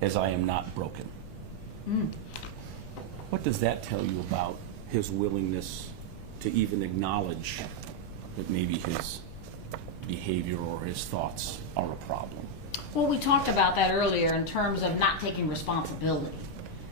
as I am not broken. What does that tell you about his willingness to even acknowledge that maybe his behavior or his thoughts are a problem? Well, we talked about that earlier in terms of not taking responsibility.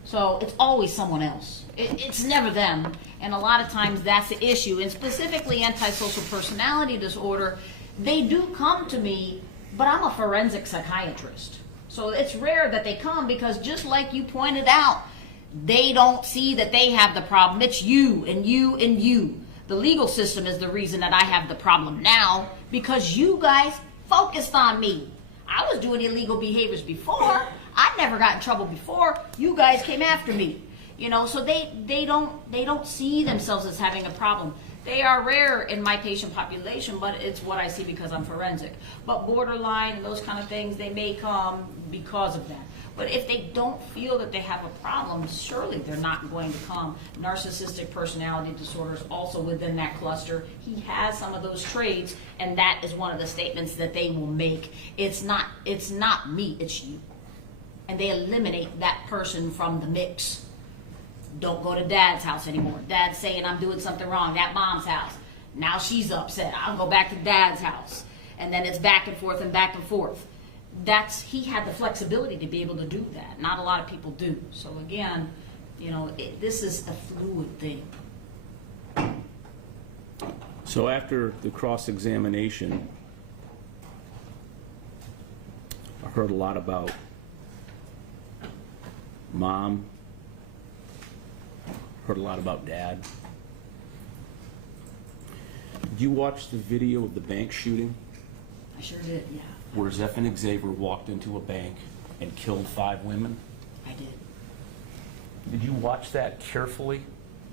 So it's always someone else. It's never them. And a lot of times that's the issue. And specifically antisocial personality disorder, they do come to me, but I'm a forensic psychiatrist. So it's rare that they come because just like you pointed out, they don't see that they have the problem. It's you and you and you. The legal system is the reason that I have the problem now because you guys focused on me. I was doing illegal behaviors before. I never got in trouble before. You guys came after me. You know, so they don't see themselves as having a problem. They are rare in my patient population, but it's what I see because I'm forensic. But borderline and those kind of things, they may come because of that. But if they don't feel that they have a problem, surely they're not going to come. Narcissistic personality disorders also within that cluster. He has some of those traits, and that is one of the statements that they will make. It's not me, it's you. And they eliminate that person from the mix. Don't go to dad's house anymore. Dad's saying I'm doing something wrong. That mom's house. Now she's upset. I'll go back to dad's house. And then it's back and forth and back and forth. He had the flexibility to be able to do that. Not a lot of people do. So again, you know, this is a fluid thing. So after the cross-examination, I heard a lot about mom, heard a lot about dad. Did you watch the video of the bank shooting? I sure did, yeah. Where Zeph and Xavier walked into a bank and killed 5 women? I did. Did you watch that carefully?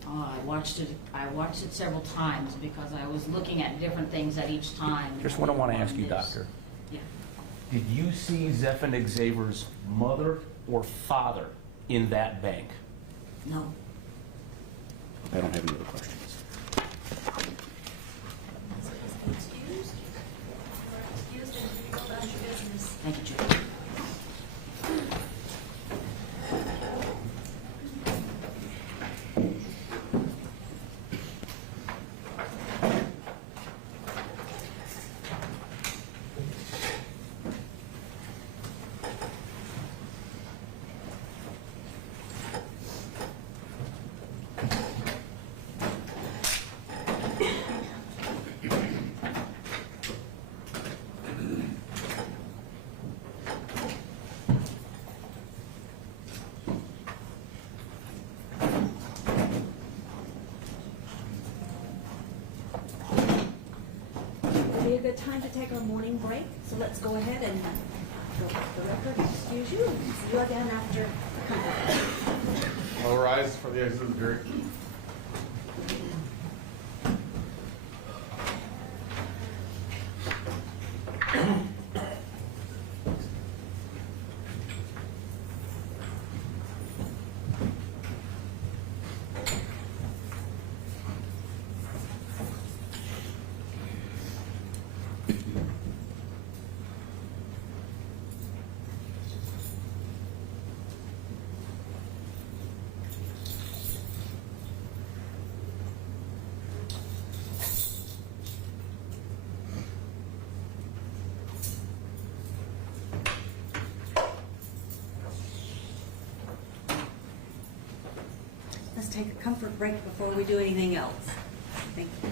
Oh, I watched it several times because I was looking at different things at each time. Here's what I want to ask you, Doctor. Yeah. Did you see Zeph and Xavier's mother or father in that bank? No. I don't have any other questions. Thank you, Judge. Be a good time to take our morning break, so let's go ahead and go back the record, excuse you, and see you again after. All rise for the exit of the jury. Let's take a comfort break before we do anything else. Thank you.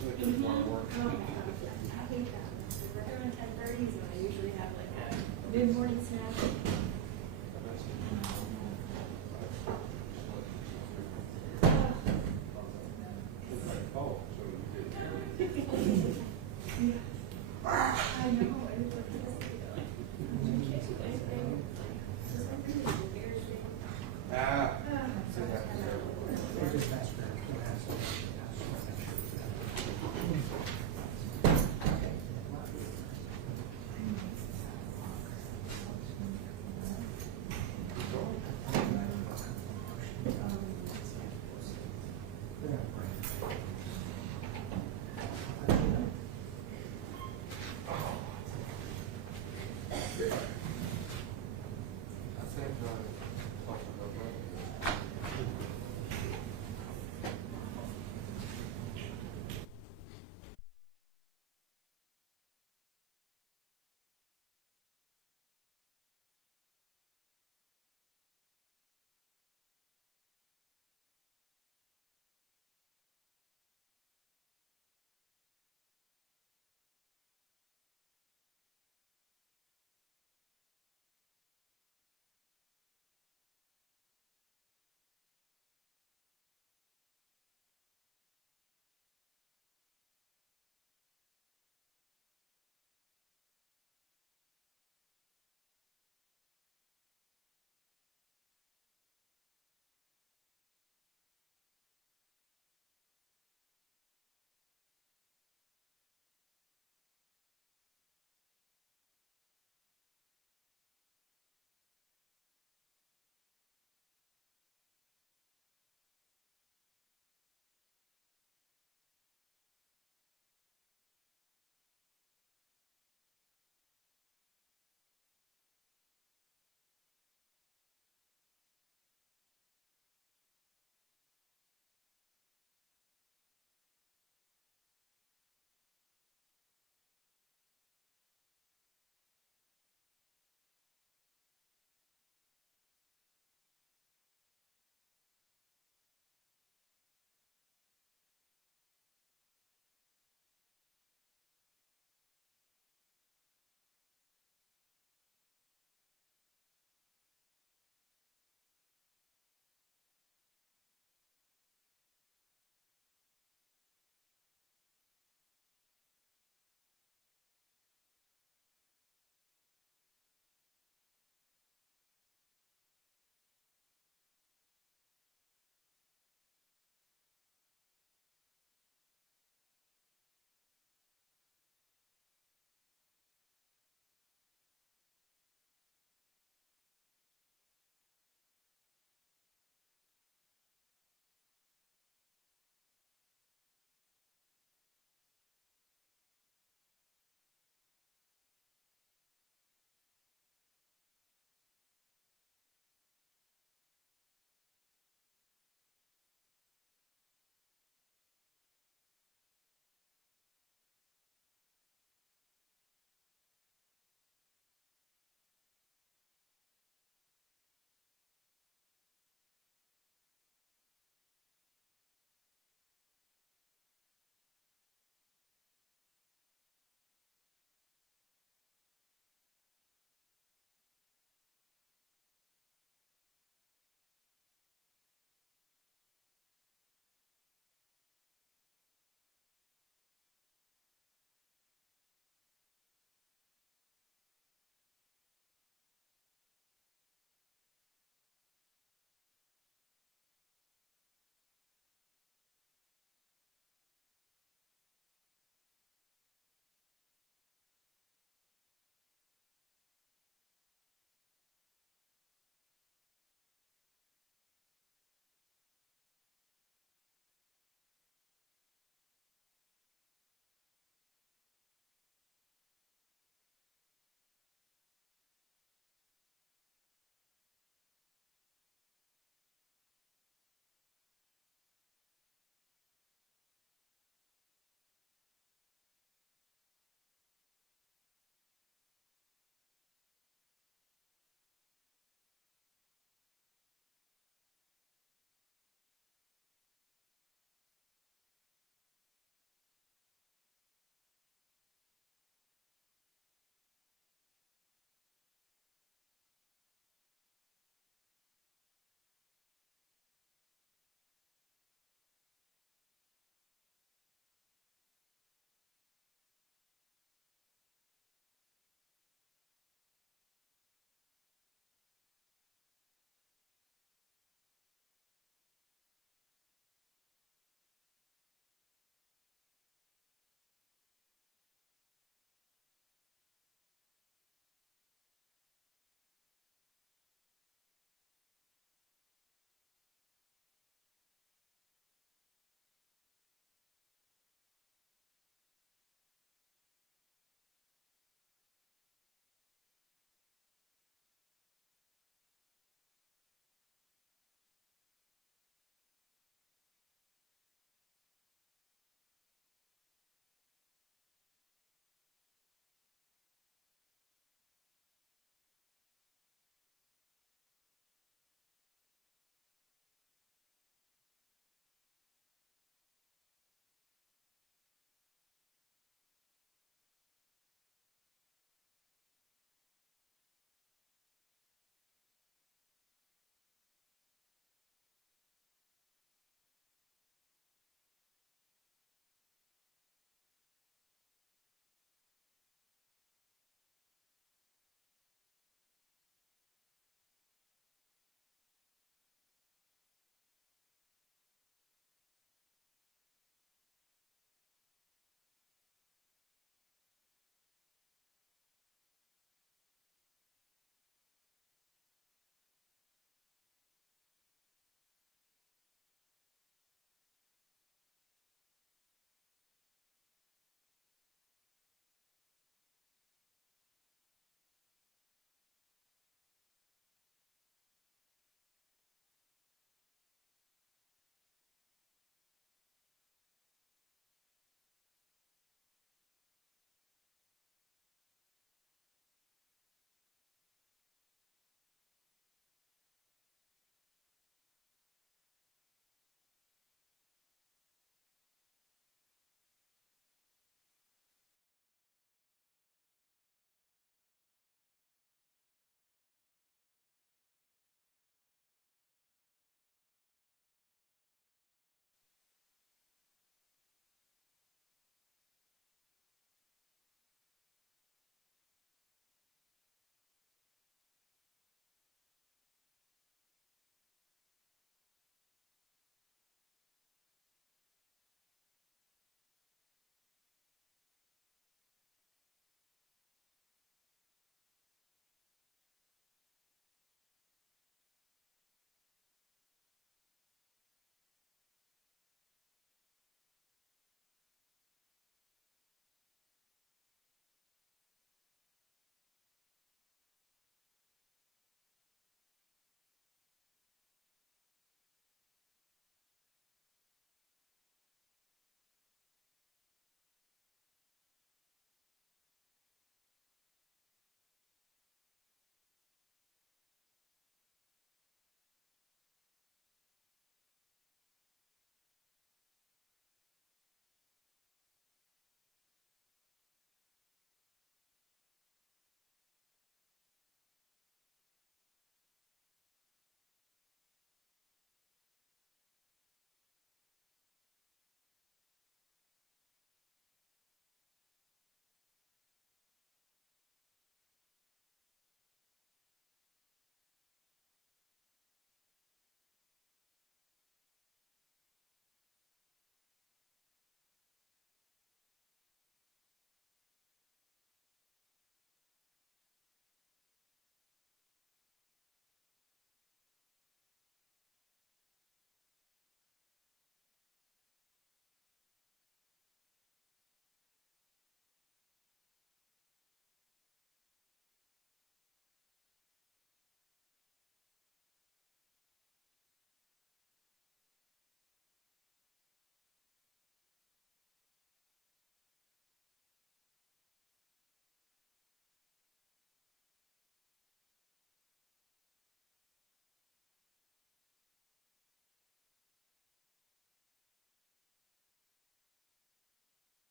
so it does more work. I hate that. We're there around 10:30, so I usually have like a mid-morning snack. I know. It's like Ah.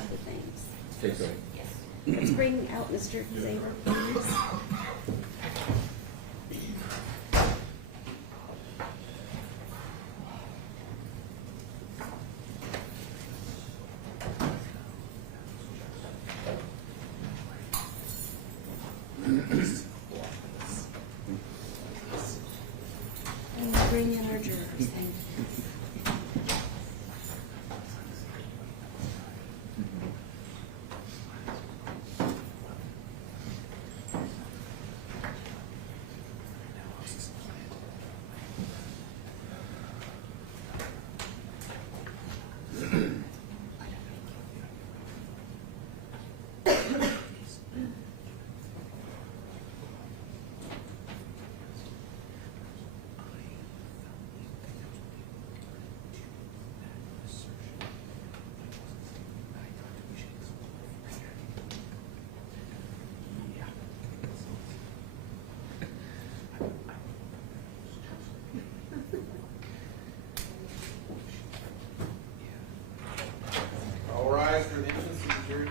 other things. Okay, great. Yes. Let's bring out Mr. Zaber, please. And we'll bring in our jurors. Thank you. All rise for the instance of the jury.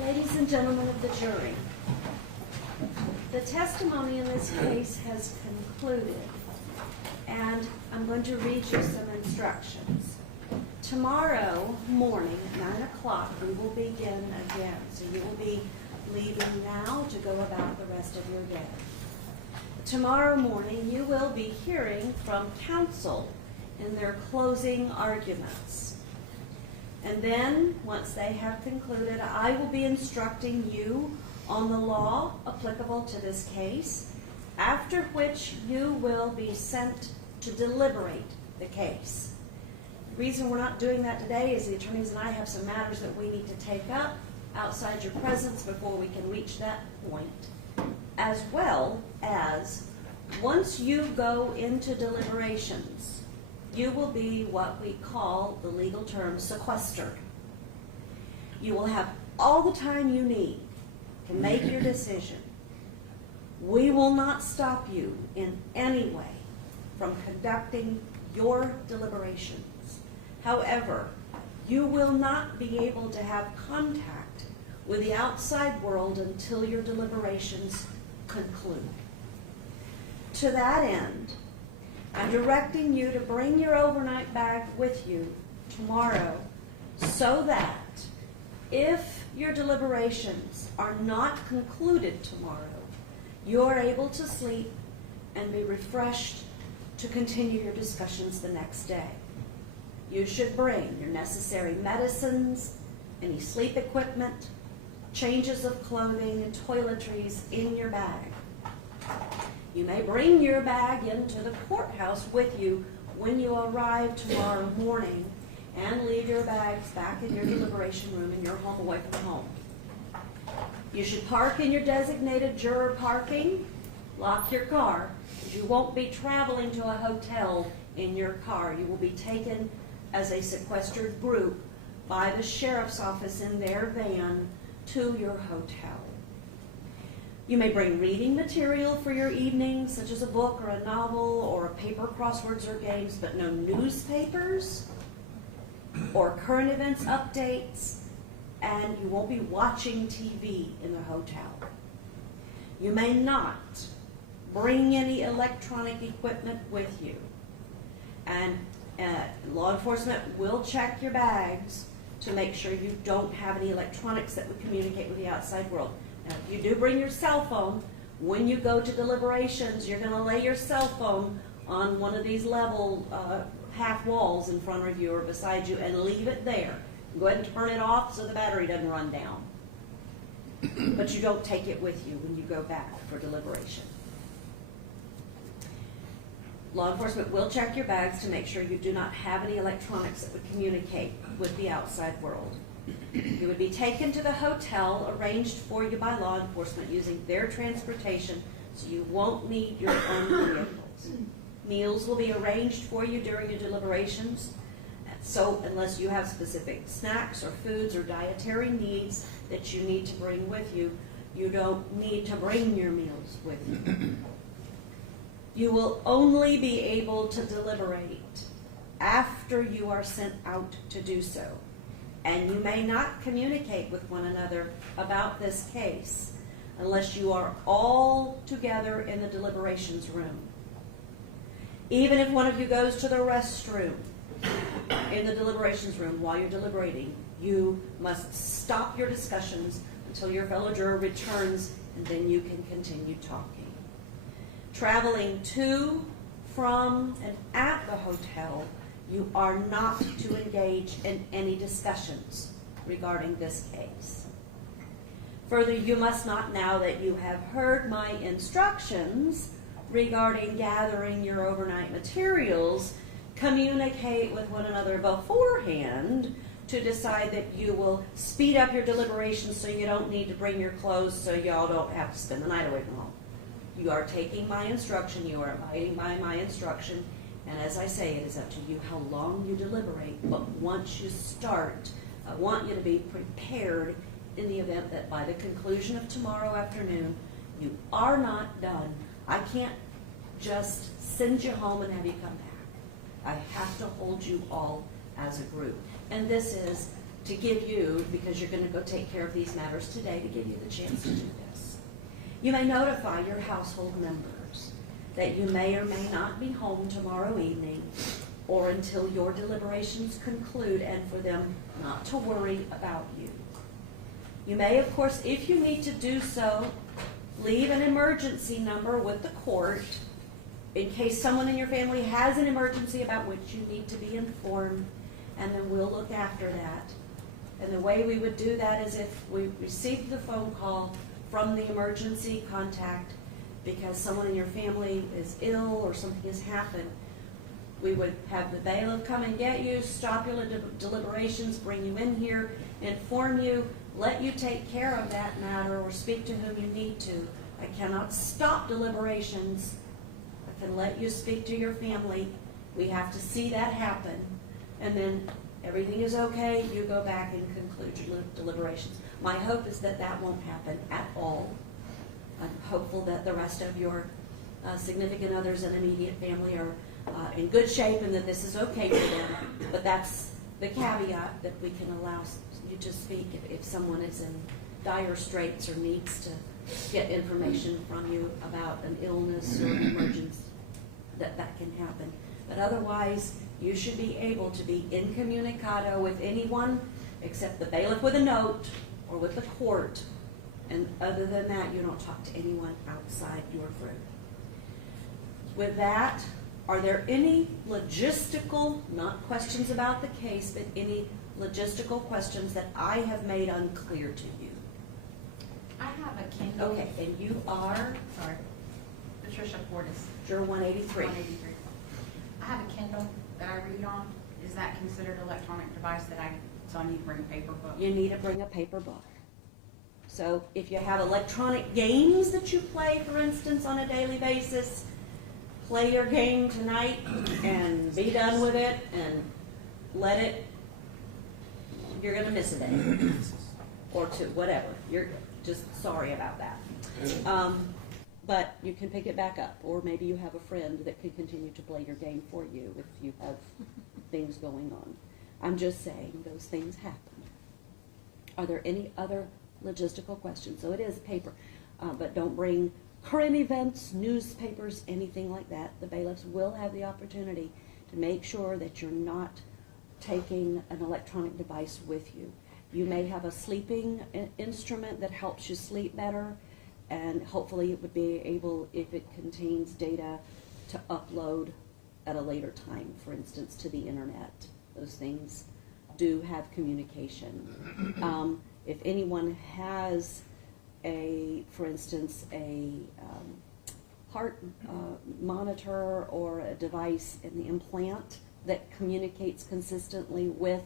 Ladies and gentlemen of the jury, the testimony in this case has concluded, and I'm going to read you some instructions. Tomorrow morning at 9 o'clock, we will begin again, so you will be leaving now to go about the rest of your day. Tomorrow morning, you will be hearing from counsel in their closing arguments. And then, once they have concluded, I will be instructing you on the law applicable to this case, after which you will be sent to deliberate the case. The reason we're not doing that today is the attorneys and I have some matters that we need to take up outside your presence before we can reach that point, as well as once you go into deliberations, you will be what we call, the legal term, sequestered. You will have all the time you need to make your decision. We will not stop you in any way from conducting your deliberations. However, you will not be able to have contact with the outside world until your deliberations conclude. To that end, I'm directing you to bring your overnight bag with you tomorrow so that if your deliberations are not concluded tomorrow, you're able to sleep and be refreshed to continue your discussions the next day. You should bring your necessary medicines, any sleep equipment, changes of clothing, and toiletries in your bag. You may bring your bag into the courthouse with you when you arrive tomorrow morning and leave your bags back in your deliberation room in your home away from home. You should park in your designated juror parking, lock your car, because you won't be traveling to a hotel in your car. You will be taken as a sequestered group by the sheriff's office in their van to your hotel. You may bring reading material for your evening, such as a book or a novel or a paper crosswords or games, but no newspapers or current events updates, and you won't be watching TV in the hotel. You may not bring any electronic equipment with you, and law enforcement will check your bags to make sure you don't have any electronics that would communicate with the outside world. Now, if you do bring your cell phone, when you go to deliberations, you're going to lay your cell phone on one of these level half walls in front of you or beside you and leave it there. Go ahead and turn it off so the battery doesn't run down. But you don't take it with you when you go back for deliberation. Law enforcement will check your bags to make sure you do not have any electronics that would communicate with the outside world. You would be taken to the hotel arranged for you by law enforcement using their transportation, so you won't need your own vehicles. Meals will be arranged for you during your deliberations. So unless you have specific snacks or foods or dietary needs that you need to bring with you, you don't need to bring your meals with you. You will only be able to deliberate after you are sent out to do so. And you may not communicate with one another about this case unless you are all together in the deliberations room. Even if one of you goes to the restroom in the deliberations room while you're deliberating, you must stop your discussions until your fellow juror returns, and then you can continue talking. Traveling to, from, and at the hotel, you are not to engage in any discussions regarding this case. Further, you must not, now that you have heard my instructions regarding gathering your overnight materials, communicate with one another beforehand to decide that you will speed up your deliberations so you don't need to bring your clothes, so y'all don't have to spend the night away from home. You are taking my instruction, you are abiding by my instruction, and as I say, it is up to you how long you deliberate, but once you start, I want you to be prepared in the event that by the conclusion of tomorrow afternoon, you are not done. I can't just send you home and have you come back. I have to hold you all as a group. And this is to give you, because you're going to go take care of these matters today, to give you the chance to do this. You may notify your household members that you may or may not be home tomorrow evening or until your deliberations conclude, and for them not to worry about you. You may, of course, if you need to do so, leave an emergency number with the court in case someone in your family has an emergency about which you need to be informed, and then we'll look after that. And the way we would do that is if we received the phone call from the emergency contact because someone in your family is ill or something has happened, we would have the bailiff come and get you, stop your deliberations, bring you in here, inform you, let you take care of that matter or speak to whom you need to. I cannot stop deliberations. I can let you speak to your family. We have to see that happen. And then everything is okay, you go back and conclude your deliberations. My hope is that that won't happen at all. I'm hopeful that the rest of your significant others and immediate family are in good shape and that this is okay for them. But that's the caveat, that we can allow you to speak if someone is in dire straits or needs to get information from you about an illness or an emergency, that can happen. But otherwise, you should be able to be incommunicado with anyone except the bailiff with a note or with the court. And other than that, you don't talk to anyone outside your group. With that, are there any logistical, not questions about the case, but any logistical questions that I have made unclear to you? I have a Kindle. Okay, and you are? Sorry. Patricia Portis. Juror 183. 183. I have a Kindle that I read on. Is that considered an electronic device so I need to bring a paper book? You need to bring a paper book. So if you have electronic games that you play, for instance, on a daily basis, play your game tonight and be done with it and let it, you're going to miss a day or two, whatever. You're just sorry about that. But you can pick it back up, or maybe you have a friend that can continue to play your game for you if you have things going on. I'm just saying those things happen. Are there any other logistical questions? So it is paper, but don't bring current events, newspapers, anything like that. The bailiffs will have the opportunity to make sure that you're not taking an electronic device with you. You may have a sleeping instrument that helps you sleep better, and hopefully it would be able, if it contains data, to upload at a later time, for instance, to the internet. Those things do have communication. If anyone has for instance, a heart monitor or a device in the implant that communicates consistently with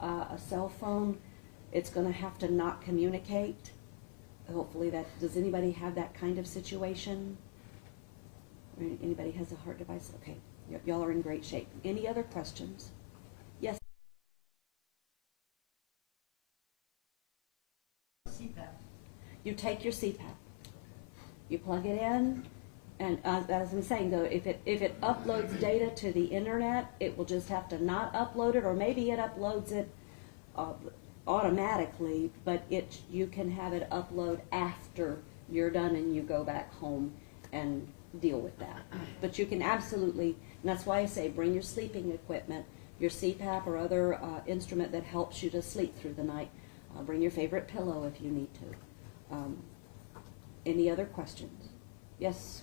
a cell phone, it's going to have to not communicate. Hopefully does anybody have that kind of situation? Or anybody has a heart device? Okay, y'all are in great shape. Any other questions? Yes? CPAP. You take your CPAP. You plug it in, and as I'm saying though, if it uploads data to the internet, it will just have to not upload it, or maybe it uploads it automatically, but you can have it upload after you're done and you go back home and deal with that. But you can absolutely, and that's why I say bring your sleeping equipment, your CPAP or other instrument that helps you to sleep through the night. Bring your favorite pillow if you need to. Any other questions? Yes?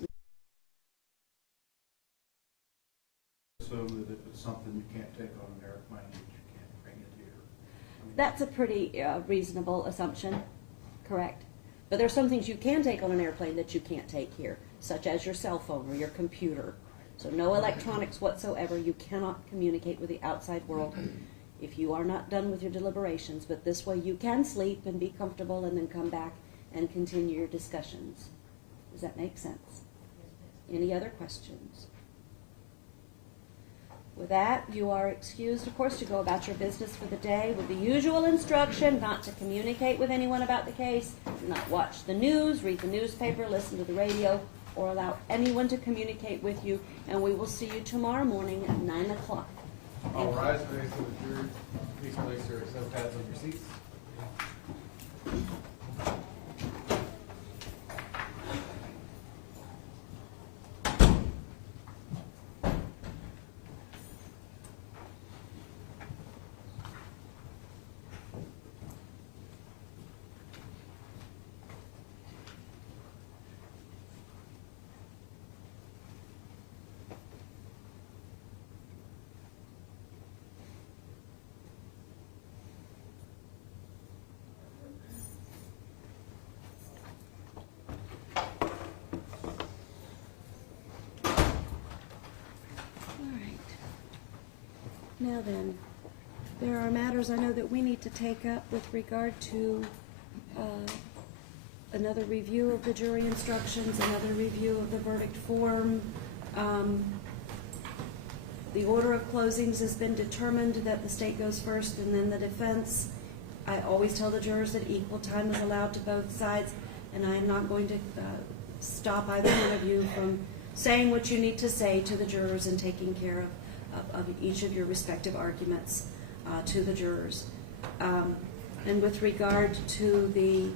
Assume that if it's something you can't take on an airplane, that you can't bring it here. I mean, That's a pretty reasonable assumption, correct. But there's some things you can take on an airplane that you can't take here, such as your cell phone or your computer. So no electronics whatsoever. You cannot communicate with the outside world if you are not done with your deliberations. But this way you can sleep and be comfortable and then come back and continue your discussions. Does that make sense? Any other questions? With that, you are excused, of course, to go about your business for the day with the usual instruction not to communicate with anyone about the case, do not watch the news, read the newspaper, listen to the radio, or allow anyone to communicate with you. And we will see you tomorrow morning at 9 o'clock. All rise for the next of the jury. Please place your notepads on your seats. Now then, there are matters I know that we need to take up with regard to another review of the jury instructions, another review of the verdict form. The order of closings has been determined that the state goes first and then the defense. I always tell the jurors that equal time is allowed to both sides, and I am not going to stop either one of you from saying what you need to say to the jurors and taking care of each of your respective arguments to the jurors. And with regard to the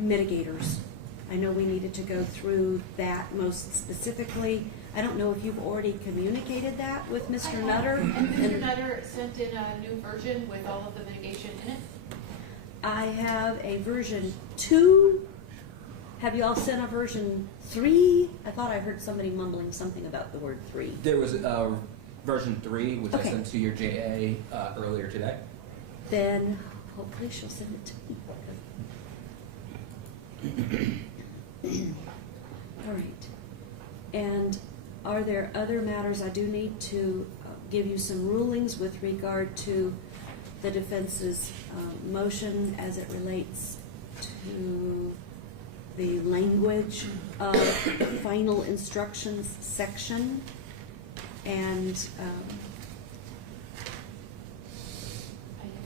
mitigators, I know we needed to go through that most specifically. I don't know if you've already communicated that with Mr. Nutter. And Mr. Nutter sent in a new version with all of the mitigation in it. I have a version 2. Have you all sent a version 3? I thought I heard somebody mumbling something about the word 3. There was version 3, which Okay. I sent to your JA earlier today. Then hopefully she'll send it to me. All right. And are there other matters? I do need to give you some rulings with regard to the defense's motion as it relates to the language of the final instructions section. And I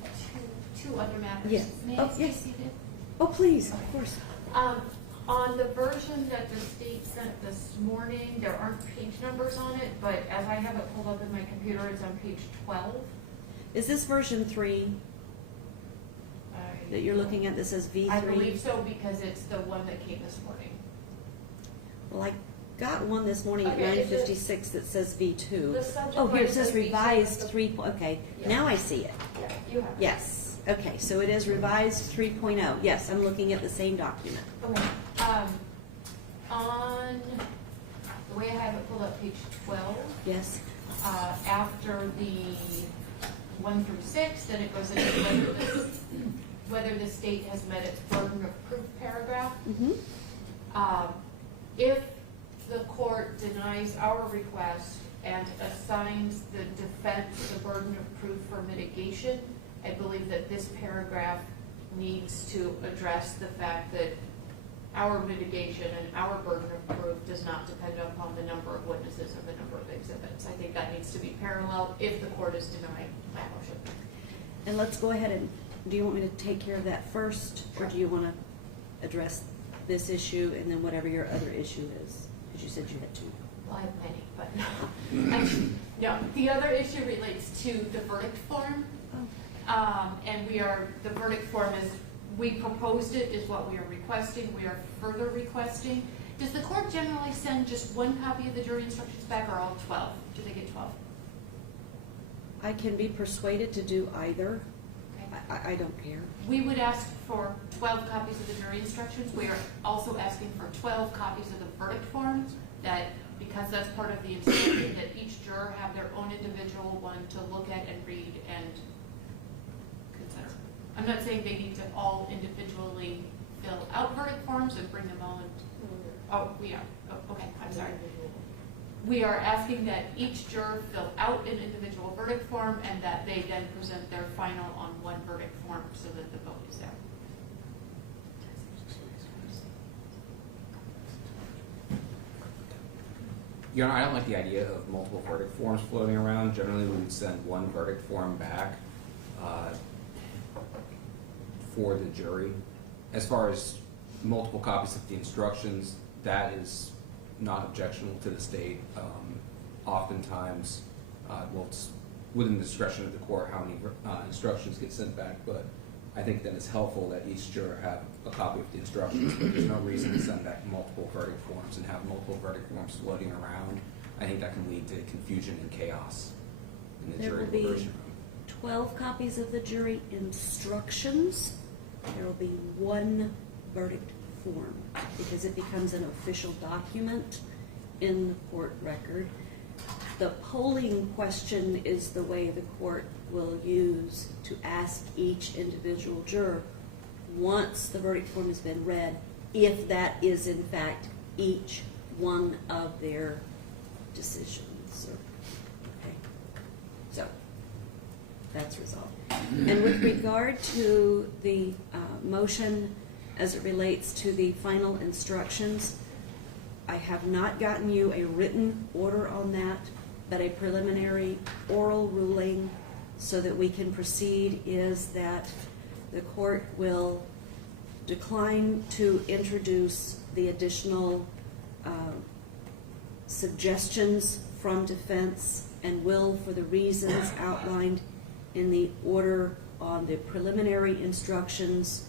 have two other matters. Yes. May Oh, I stay yes. seated? oh, please, of course. On the version that the state sent this morning, there aren't page numbers on it, but as I have it pulled up in my computer, it's on page 12. Is this version 3 that you're looking at that says V3? I believe so, because it's the one that came this morning. Well, I got one this morning at Okay, is it- 9:56 that says V2. The subject Oh, here line it says says V2, revised but the- 3. Okay, Yeah. now I see it. Yeah, you have it. Yes. Okay, so it is revised 3.0. Yes, I'm looking at the same document. Okay, on, the way I have it pulled up, page 12, Yes. after the 1 through 6, then it goes into whether the state has met its burden of proof paragraph. Mm-hmm. If the court denies our request and assigns the defense the burden of proof for mitigation, I believe that this paragraph needs to address the fact that our mitigation and our burden of proof does not depend upon the number of witnesses or the number of exhibits. I think that needs to be parallel if the court is denying my motion. And let's go ahead and, do you want me to take care of that first? Or do you want to address this issue and then whatever your other issue is? Because you said you had two. Well, I have many, but no. Actually, no. The other issue relates to the verdict form. And the verdict form is, we proposed it, is what we are requesting. We are further requesting. Does the court generally send just one copy of the jury instructions back, or all 12? Do they get 12? I can be persuaded to do either. Okay. I don't care. We would ask for 12 copies of the jury instructions. We are also asking for 12 copies of the verdict form, that, because that's part of the instruction, that each juror have their own individual one to look at and read and consider. I'm not saying they need to all individually fill out verdict forms and bring them all in. Oh, we are. Oh, okay, I'm sorry. We are asking that each juror fill out an individual verdict form and that they then present their final on one verdict form so that the vote is there. Your Honor, I don't like the idea of multiple verdict forms floating around. Generally, we would send one verdict form back for the jury. As far as multiple copies of the instructions, that is not objectionable to the state. Oftentimes, well, it's within the discretion of the court how many instructions get sent back, but I think that it's helpful that each juror have a copy of the instructions, but there's no reason to send back multiple verdict forms and have multiple verdict forms floating around. I think that can lead to confusion and chaos in the There jury will be deliberation room. 12 copies of the jury instructions. There will be one verdict form because it becomes an official document in the court record. The polling question is the way the court will use to ask each individual juror, once the verdict form has been read, if that is in fact each one of their decisions. Okay, so that's resolved. And with regard to the motion as it relates to the final instructions, I have not gotten you a written order on that, but a preliminary oral ruling so that we can proceed is that the court will decline to introduce the additional suggestions from defense and will, for the reasons outlined in the order on the preliminary instructions,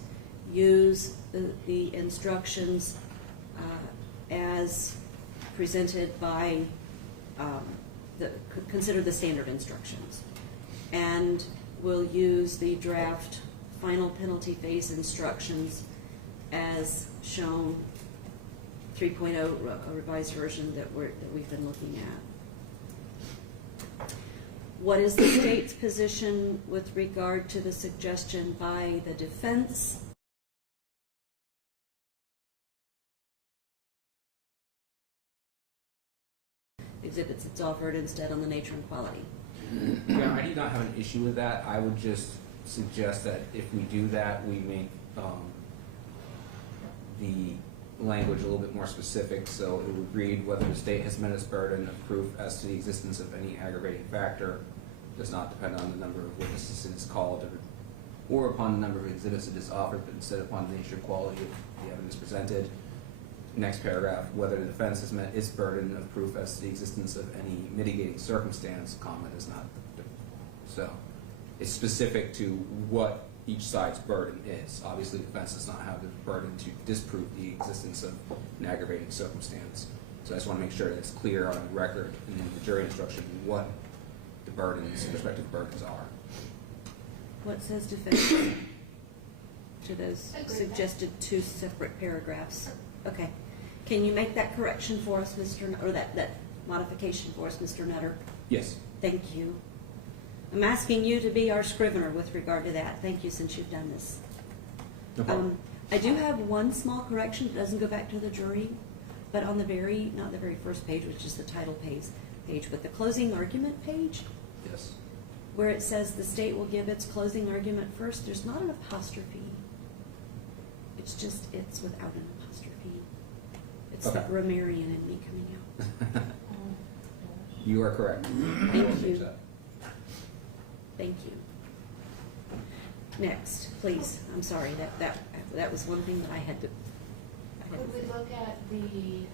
use the instructions as presented by consider the standard instructions, and will use the draft final penalty phase instructions as shown, 3.0, a revised version that we've been looking at. What is the state's position with regard to the suggestion by the defense? Exhibits it's offered instead on the nature and quality. Yeah, I do not have an issue with that. I would just suggest that if we do that, we make the language a little bit more specific, so it would read whether the state has met its burden of proof as to the existence of any aggravating factor does not depend on the number of witnesses it is called or upon the number of exhibits it is offered, but instead upon the nature and quality of the evidence presented. Next paragraph, whether the defense has met its burden of proof as to the existence of any mitigating circumstance, comma, does not. So it's specific to what each side's burden is. Obviously, the defense does not have the burden to disprove the existence of an aggravating circumstance. So I just want to make sure that it's clear on the record and in the jury instruction what the burdens, respective burdens are. What says defense to those suggested two separate paragraphs? Okay. Can you make that correction for us, or that modification for us, Mr. Nutter? Yes. Thank you. I'm asking you to be our scrivener with regard to that. Thank you, since you've done this. No problem. I do have one small correction that doesn't go back to the jury. but on the very, not the very first page, which is the title page, but the closing argument page, Yes. where it says the state will give its closing argument first, there's not an apostrophe. It's just, it's without an apostrophe. It's the Okay. grammarian in me coming out. You are correct. Thank I will change you. that. Thank you. Next, please. I'm sorry, that was one thing that I had to Could we say. look at the,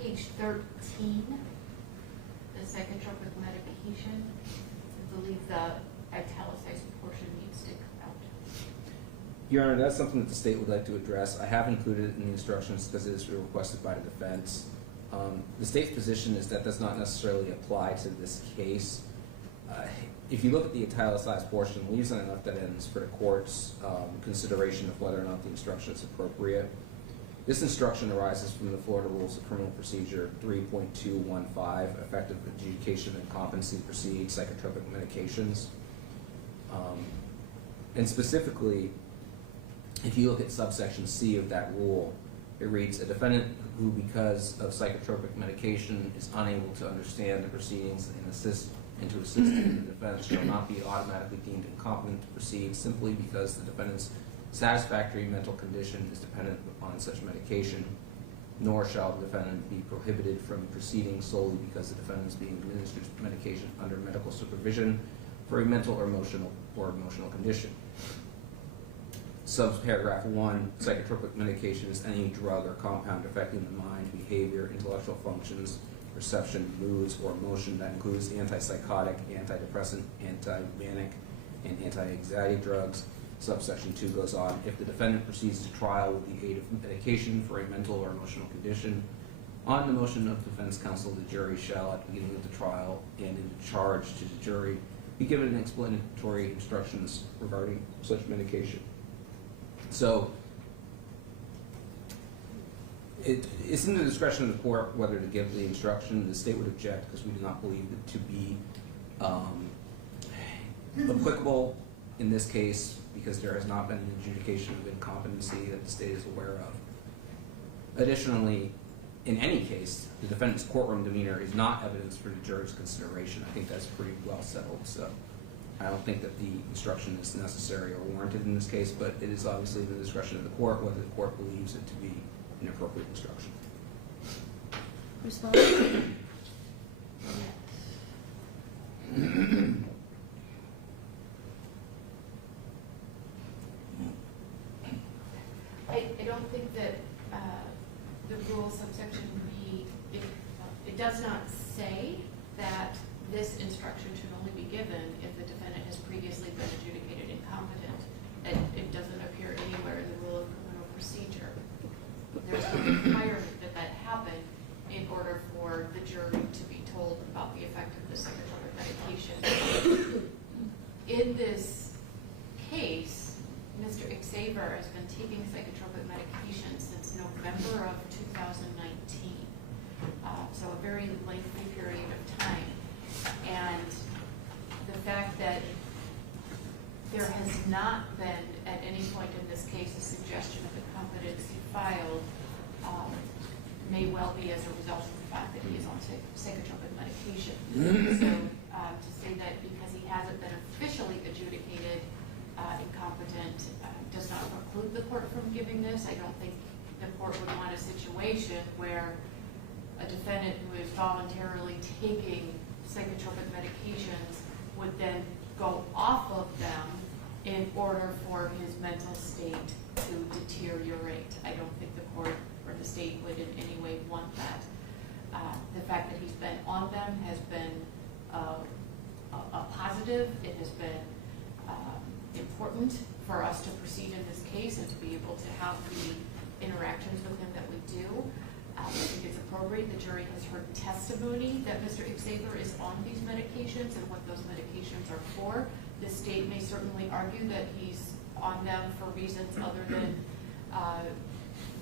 page 13, the psychotropic medication? I believe the italicized portion needs to come out. Your Honor, that's something that the state would like to address. I have included it in the instructions because it is requested by the defense. The state's position is that does not necessarily apply to this case. If you look at the italicized portion, the reason I left that in is for the court's consideration of whether or not the instruction is appropriate. This instruction arises from the Florida Rules of Criminal Procedure 3.215, effective adjudication and competency to proceed psychotropic medications. And specifically, if you look at subsection C of that rule, it reads, a defendant who, because of psychotropic medication, is unable to understand the proceedings and to assist in the defense shall not be automatically deemed incompetent to proceed simply because the defendant's satisfactory mental condition is dependent upon such medication, nor shall the defendant be prohibited from proceeding solely because the defendant is being administered medication under medical supervision for a mental or emotional condition. Subparagraph 1, psychotropic medication is any drug or compound affecting the mind, behavior, intellectual functions, perception, moods, or emotion that includes antipsychotic, antidepressant, anti-manic, and anti-anxiety drugs. Subsection 2 goes on, if the defendant proceeds to trial with the aid of medication for a mental or emotional condition, on the motion of defense counsel, the jury shall, at the beginning of the trial and in the charge to the jury, be given explanatory instructions regarding such medication. So, it's in the discretion of the court whether to give the instruction. The state would object because we do not believe it to be applicable in this case because there has not been an adjudication of incompetency that the state is aware of. Additionally, in any case, the defendant's courtroom demeanor is not evidence for the jury's consideration. I think that's pretty well settled. So I don't think that the instruction is necessary or warranted in this case, but it is obviously in the discretion of the court whether the court believes it to be an appropriate instruction. Response? I don't think that the rule subsection B, it does not say that this instruction should only be given if the defendant has previously been adjudicated incompetent. It doesn't appear anywhere in the rule of criminal procedure. There's no requirement that that happen in order for the jury to be told about the effect of the psychotropic medication. In this case, Mr. Xavier has been taking psychotropic medication since November of 2019, so a very lengthy period of time. And the fact that there has not been at any point in this case a suggestion of incompetency filed may well be as a result of the fact that he is on psychotropic medication. So to say that because he hasn't been officially adjudicated incompetent does not preclude the court from giving this. I don't think the court would want a situation where a defendant who is voluntarily taking psychotropic medications would then go off of them in order for his mental state to deteriorate. I don't think the court or the state would in any way want that. The fact that he's been on them has been a positive. It has been important for us to proceed in this case and to be able to have the interactions with him that we do. I think it's appropriate. The jury has heard testimony that Mr. Xavier is on these medications and what those medications are for. The state may certainly argue that he's on them for reasons other than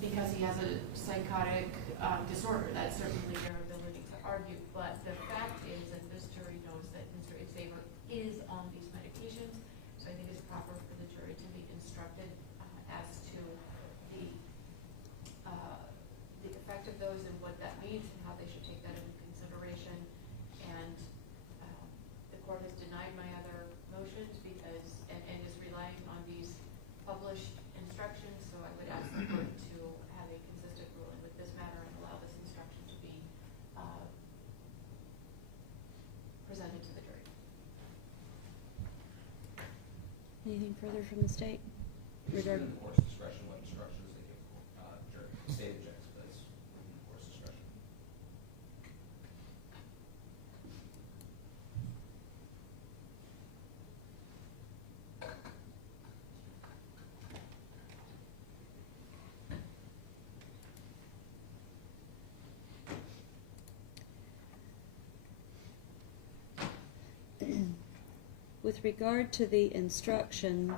because he has a psychotic disorder. That's certainly their ability to argue. But the fact is, and this jury knows, that Mr. Xavier is on published instructions, so I would ask the court to have a consistent ruling with this matter and allow this instruction to be presented to the jury. Anything further from the state? It's Regard- within the court's discretion what instructions they give jury. The state objects, but it's within the court's discretion. With regard to the instruction,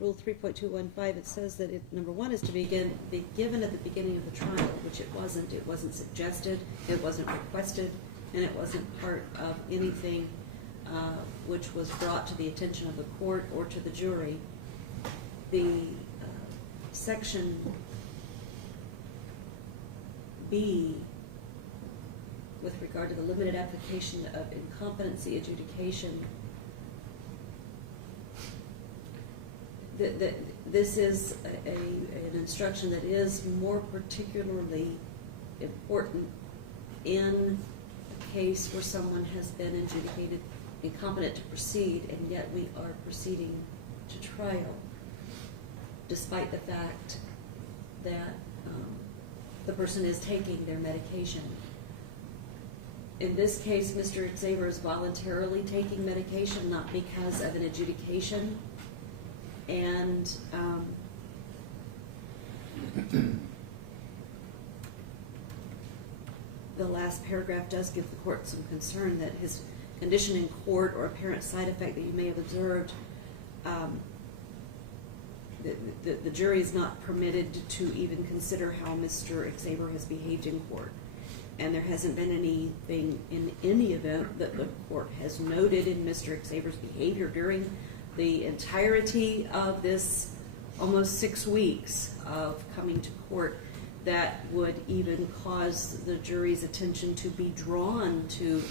Rule 3.215, it says that number one is to be given at the beginning of the trial, which it wasn't. It wasn't suggested, it wasn't requested, and it wasn't part of anything which was brought to the attention of the court or to the jury. The section B, with regard to the limited application of incompetency adjudication, this is an instruction that is more particularly important in a case where someone has been adjudicated incompetent to proceed, and yet we are proceeding to trial, despite the fact that the person is taking their medication. In this case, Mr. Xavier is voluntarily taking medication, not because of an adjudication. And the last paragraph does give the court some concern that his condition in court or apparent side effect that you may have observed, the jury is not permitted to even consider how Mr. Xavier has behaved in court. And there hasn't been anything in any event that the court has noted in Mr. Xavier's behavior during the entirety of this almost 6 weeks of coming to court that would even cause the jury's attention to be drawn to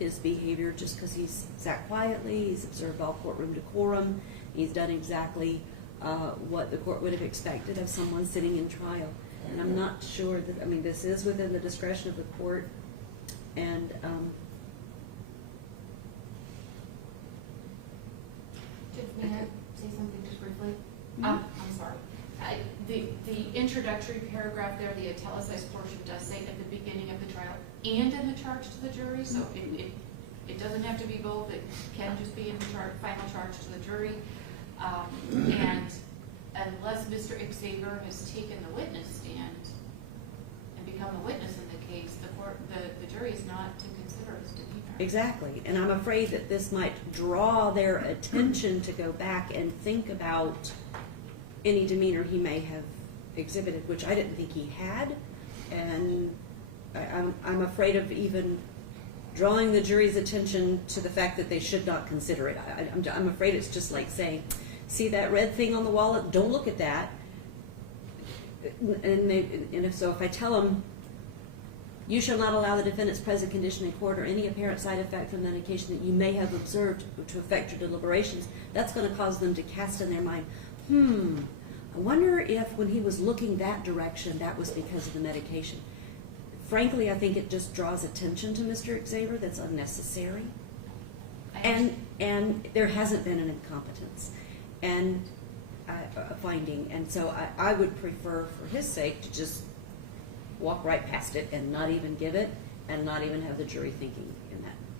his behavior just because he's sat quietly, he's observed all courtroom decorum, he's done exactly what the court would have expected of someone sitting in trial. And I'm not sure that, I mean, this is within the discretion of the court, and May I say something just briefly? I'm sorry. The introductory paragraph there, the italicized portion, does say at the beginning of the trial and in the charge to the jury, so it doesn't have to be both. It can just be in the final charge to the jury. And unless Mr. Xavier has taken the witness stand and become the witness in the case, the jury is not to consider his demeanor. exactly. And I'm afraid that this might draw their attention to go back and think about any demeanor he may have exhibited, which I didn't think he had. And I'm afraid of even drawing the jury's attention to the fact that they should not consider it. I'm afraid it's just like saying, see that red thing on the wall? Don't look at that. And if I tell them, you shall not allow the defendant's present condition in court or any apparent side effect from the medication that you may have observed to affect your deliberations, that's going to cause them to cast in their mind, I wonder if when he was looking that direction, that was because of the medication. Frankly, I think it just draws attention to Mr. Xavier that's unnecessary. And there hasn't been an incompetence and a finding. And so I would prefer, for his sake, to just walk right past it and not even give it and not even have the jury thinking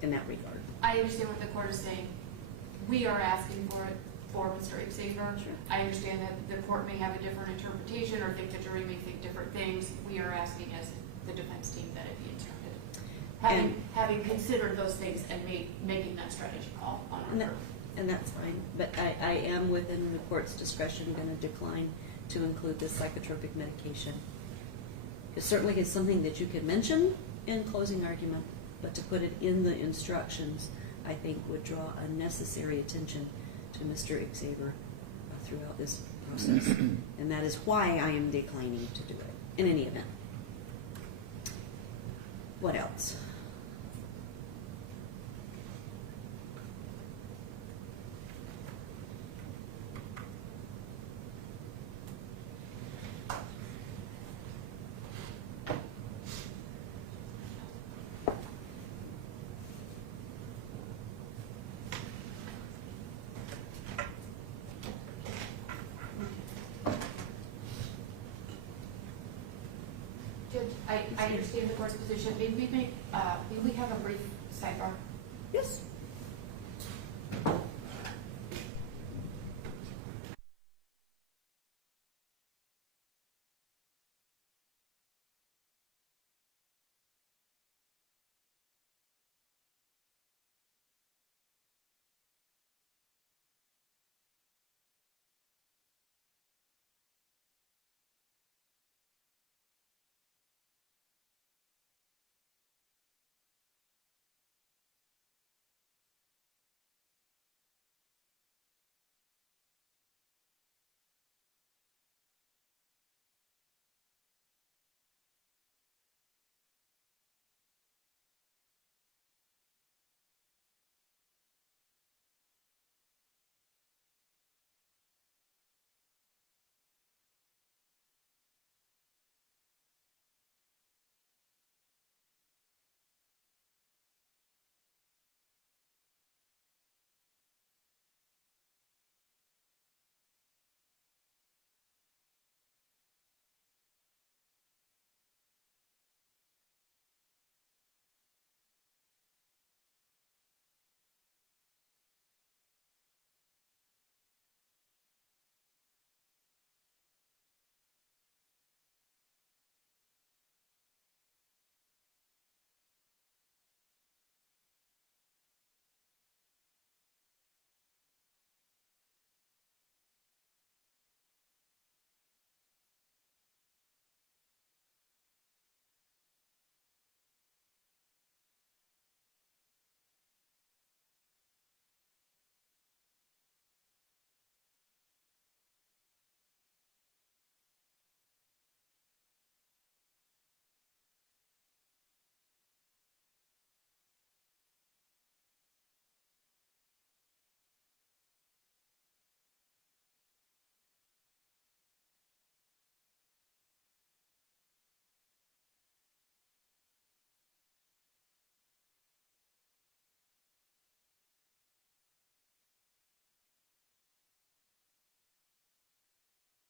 in that regard. I understand what the court is saying. We are asking for it for Mr. Xavier. Sure. I understand that the court may have a different interpretation or think the jury may think different things. We are asking as the defense team that it be instructed. Having considered those things and making that strategy call on our part. And that's fine, but I am within the court's discretion going to decline to include this psychotropic medication. It certainly is something that you could mention in closing argument, but to put it in the instructions, I think would draw unnecessary attention to Mr. Xavier throughout this process. And that is why I am declining to do it, in any event. What else? I understand the court's position. May we have a brief sidebar? Yes.